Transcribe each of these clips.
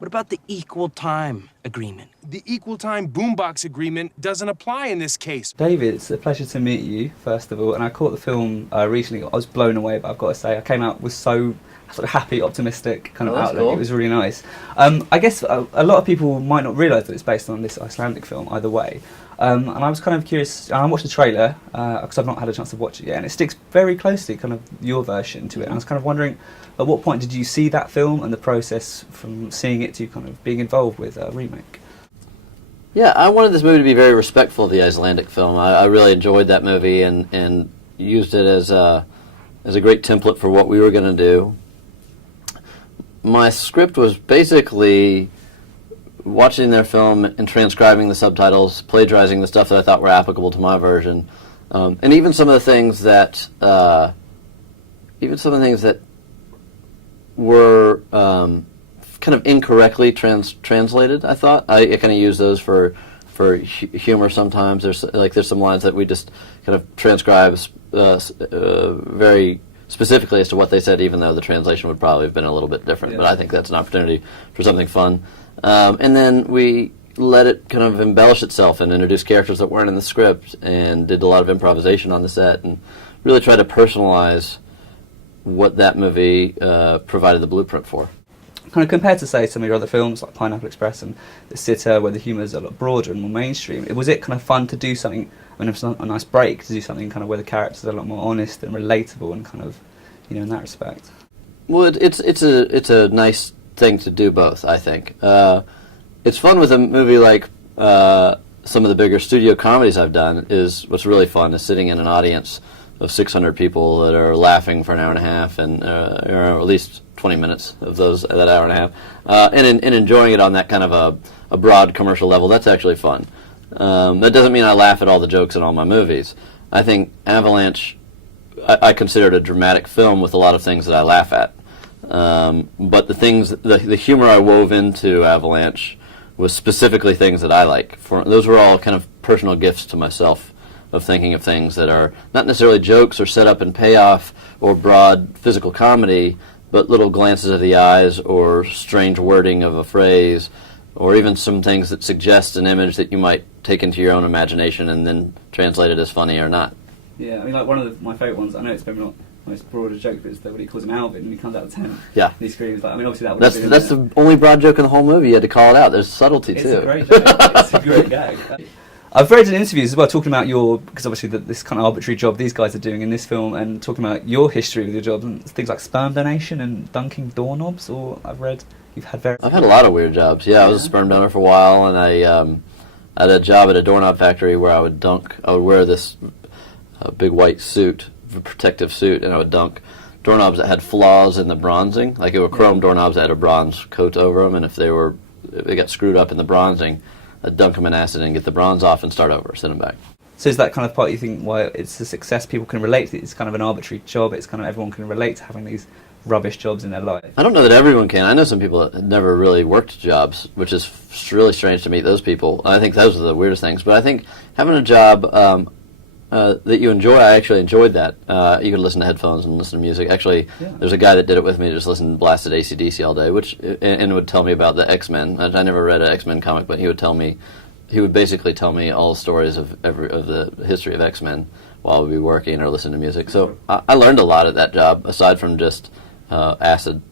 What about the equal time agreement? The equal time boombox agreement doesn't apply in this case. David, it's a pleasure to meet you, first of all, and I caught the film recently. I was blown away, but I've got to say, I came out with so sort of happy, optimistic kind of outlook. Cool. It was really nice. I guess a lot of people might not realise that it's based on this Icelandic film, either way. And I was kind of curious, I watched the trailer, because I've not had a chance to watch it yet, and it sticks very closely, kind of your version to it. And I was kind of wondering, at what point did you see that film and the process from seeing it to kind of being involved with a remake? Yeah, I wanted this movie to be very respectful of the Icelandic film. I really enjoyed that movie and used it as a great template for what we were going to do. My script was basically watching their film and transcribing the subtitles, plagiarizing the stuff that I thought were applicable to my version, and even some of the things that were kind of incorrectly translated. I thought I kind of use those for humor sometimes. There's some lines that we just kind of transcribe very specifically as to what they said, even though the translation would probably have been a little bit different. Yeah. But I think that's an opportunity for something fun. And then we let it kind of embellish itself and introduce characters that weren't in the script, and did a lot of improvisation on the set, and really tried to personalize what that movie provided the blueprint for. Kind of compared to, say, some of your other films like Pineapple Express and The Sitter, where the humour is a lot broader and more mainstream, was it kind of fun to do something, I mean, it was a nice break to do something kind of where the characters are a lot more honest and relatable and kind of, you know, in that respect? Well, it's a nice thing to do both, I think. It's fun with a movie like some of the bigger studio comedies I've done. Is what's really fun is sitting in an audience of 600 people that are laughing for an hour and a half, and or at least 20 minutes of that hour and a half, and enjoying it on that kind of a broad commercial level. That's actually fun. That doesn't mean I laugh at all the jokes in all my movies. I think Avalanche, I consider it a dramatic film with a lot of things that I laugh at. But the humor I wove into Avalanche was specifically things that I like. Those were all kind of personal gifts to myself, of thinking of things that are not necessarily jokes or setup and payoff or broad physical comedy, but little glances of the eyes or strange wording of a phrase, or even some things that suggest an image that you might take into your own imagination and then translate it as funny or not. Yeah, I mean, like one of my favourite ones, I know it's maybe not the most broader joke, but it's when he calls him Alvin and he comes out of the tent. Yeah. And he screams, like, I mean, obviously that would have been... That's the only broad joke in the whole movie. You had to call it out. There's subtlety, too. It's a great joke. It's a great gag. I've read in interviews as well talking about because obviously this kind of arbitrary job these guys are doing in this film, and talking about your history with your job and things like sperm donation and dunking doorknobs, or I've read you've had I've had a lot of weird jobs. Yeah, I was a sperm donor for a while, and I had a job at a doorknob factory where I would wear this big white suit, protective suit, and I would dunk doorknobs that had flaws in the bronzing. Like, it were chrome doorknobs that had a bronze coat over them, and if they got screwed up in the bronzing, I'd dunk them in acid and get the bronze off and start over, send them back. So is that kind of part you think why it's a success? People can relate to it. It's kind of an arbitrary job. It's kind of everyone can relate to having these rubbish jobs in their life. I don't know that everyone can. I know some people that never really worked jobs, which is really strange to meet those people. I think those are the weirdest things. But I think having a job that you enjoy, I actually enjoyed that. You could listen to headphones and listen to music. Actually, there's a guy that did it with me, just listened to blasted AC/DC all day, and would tell me about the X-Men. I never read an X-Men comic, but he would basically tell me all stories of the history of X-Men while we'd be working or listening to music. So I learned a lot at that job, aside from just acid,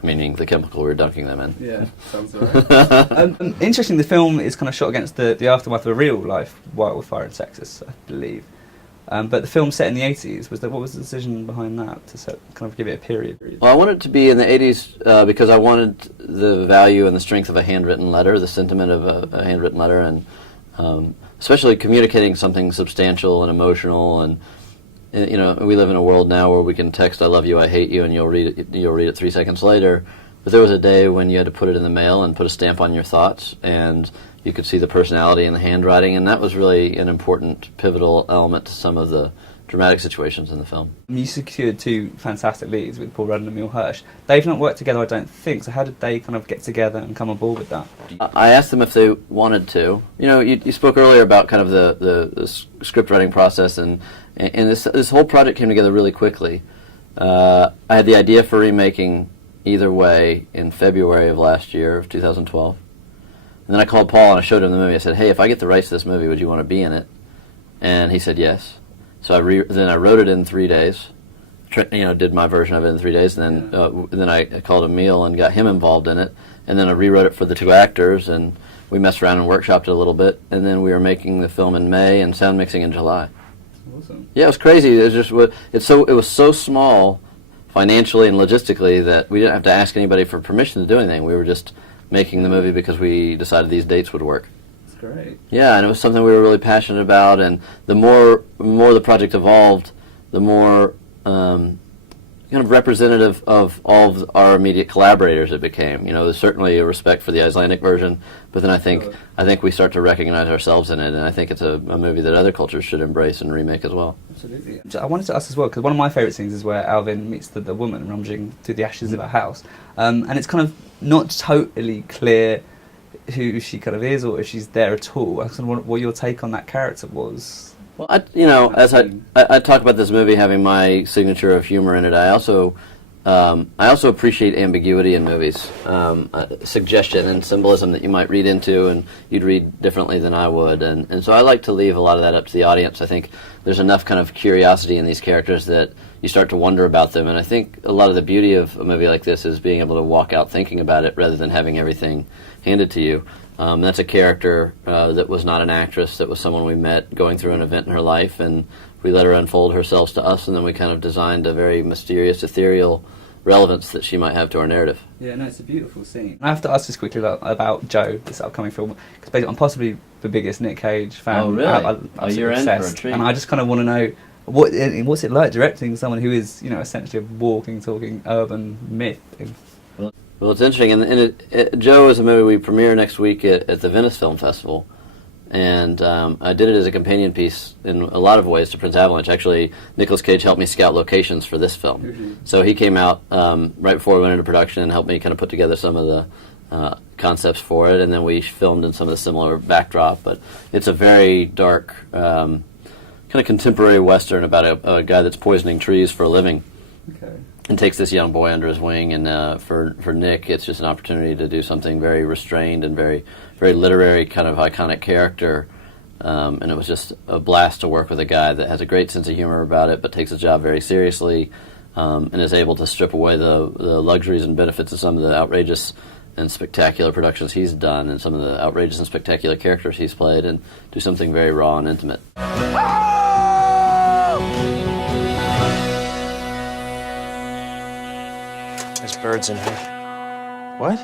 meaning the chemical we were dunking them in. Yeah, sounds right. Interesting, the film is kind of shot against the aftermath of a real-life wildfire in Texas, I believe. But the film set in the 80s, what was the decision behind that, to kind of give it a period? Well, I wanted it to be in the 80s because I wanted the value and the strength of a handwritten letter, the sentiment of a handwritten letter, and especially communicating something substantial and emotional. And you know, we live in a world now where we can text "I love you," "I hate you," and you'll read it 3 seconds later. But there was a day when you had to put it in the mail and put a stamp on your thoughts, and you could see the personality in the handwriting, and that was really an important, pivotal element to some of the dramatic situations in the film. You secured 2 fantastic leads with Paul Rudd and Emile Hirsch. They've not worked together, I don't think, so how did they kind of get together and come on board with that? I asked them if they wanted to. You know, you spoke earlier about kind of the script writing process, and this whole project came together really quickly. I had the idea for Remaking, either way in February of last year, of 2012. And then I called Paul and I showed him the movie. I said, hey, if I get the rights to this movie, would you want to be in it? And he said yes. So then I wrote it in 3 days. Did my version of it in 3 days, and then I called Emile and got him involved in it. And then I rewrote it for the 2 actors, and we messed around and workshopped it a little bit. And then we were making the film in May and sound mixing in July. Awesome. Yeah, it was crazy. It was so small, financially and logistically, that we didn't have to ask anybody for permission to do anything. We were just making the movie because we decided these dates would work. That's great. Yeah, and it was something we were really passionate about. And the more the project evolved, the more kind of representative of all of our immediate collaborators it became. There's certainly a respect for the Icelandic version, but then I think we start to recognize ourselves in it, and I think it's a movie that other cultures should embrace and remake as well. Absolutely. I wanted to ask as well, because one of my favourite scenes is where Alvin meets the woman rummaging through the ashes of her house, and it's kind of not totally clear who she kind of is or if she's there at all. I kind of what your take on that character was. Well, as I talk about this movie having my signature of humor in it, I also appreciate ambiguity in movies, suggestion and symbolism that you might read into and you'd read differently than I would, and so I like to leave a lot of that up to the audience. I think there's enough kind of curiosity in these characters that you start to wonder about them, and I think a lot of the beauty of a movie like this is being able to walk out thinking about it rather than having everything handed to you. That's a character that was not an actress, that was someone we met going through an event in her life, and we let her unfold herself to us, and then we kind of designed a very mysterious, ethereal relevance that she might have to our narrative. Yeah, no, it's a beautiful scene. I have to ask just quickly about Joe, this upcoming film, because basically I'm possibly the biggest Nick Cage fan. Oh, really? You're in for a treat. And I just kind of want to know, what's it like directing someone who is, essentially a walking, talking urban myth? Well, it's interesting, and Joe is a movie we premiere next week at the Venice Film Festival, and I did it as a companion piece in a lot of ways to Prince Avalanche. Actually, Nicolas Cage helped me scout locations for this film, so he came out right before we went into production and helped me kind of put together some of the concepts for it, and then we filmed in some of the similar backdrop. But it's a very dark, kind of contemporary Western about a guy that's poisoning trees for a living. Okay. And takes this young boy under his wing, and for Nick, it's just an opportunity to do something very restrained and very, very literary, kind of iconic character. And it was just a blast to work with a guy that has a great sense of humor about it, but takes his job very seriously, and is able to strip away the luxuries and benefits of some of the outrageous and spectacular productions he's done, and some of the outrageous and spectacular characters he's played, and do something very raw and intimate. There's birds in here. What?